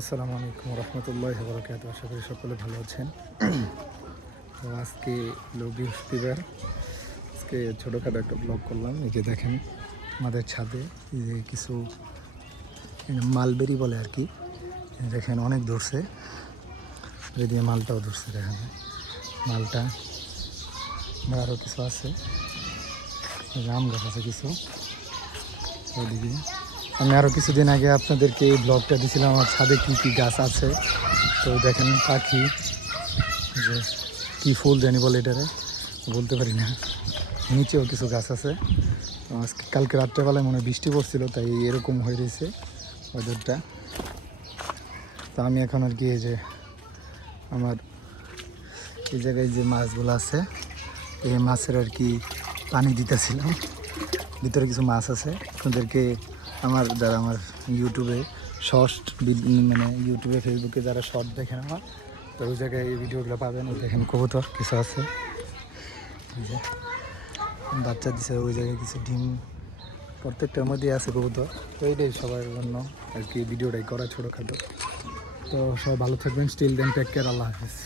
আসসালামু আলাইকুম রহমতুল্লাহি ওয়া বারাকাতুহু। আশা করি সকলে ভালো আছেন। তো আজকে হলো বৃহস্পতিবার। আজকে ছোটোখাটো একটা ব্লগ করলাম। এই যে দেখেন আমাদের ছাদে এই যে কিছু মালবেরি বলে আর কি, দেখেন অনেক ধরছে। এদিকে মালটাও ধরছে, দেখেন মালটা। আমার আরও কিছু আছে, আম গাছ আছে কিছু ওইদিকে। আমি আরও কিছুদিন আগে আপনাদেরকে এই ব্লগটা দিয়েছিলাম আমার ছাদে কী কী গাছ আছে। তো দেখেন পাখি, যে কী ফুল জানি বলে এটারে, বলতে পারি না। নিচেও কিছু গাছ আছে। তো আজকে কালকে রাত্রেবেলায় মনে হয় বৃষ্টি পড়ছিল, তাই এরকম হয়ে রয়েছে ওয়েদারটা। তো আমি এখন আর কি এই যে আমার এই জায়গায় যে মাছগুলো আছে, এই মাছের আর কি পানি দিতেছিলাম। ভিতরে কিছু মাছ আছে। আপনাদেরকে যারা আমার ইউটিউবে শর্ট মানে ইউটিউবে ফেসবুকে যারা শর্ট দেখেন আমার, তো ওই জায়গায় এই ভিডিওগুলো পাবেন। ওই দেখেন কবুতর কিছু আছে, এই যে বাচ্চা দিছে। ওই জায়গায় কিছু ডিম প্রত্যেকটার মধ্যে আছে কবুতর। তো এইটাই সবার জন্য আর কি ভিডিওটাই করা ছোটোখাটো। তো সবাই ভালো থাকবেন। Still then take care. আল্লাহ হাফিজ।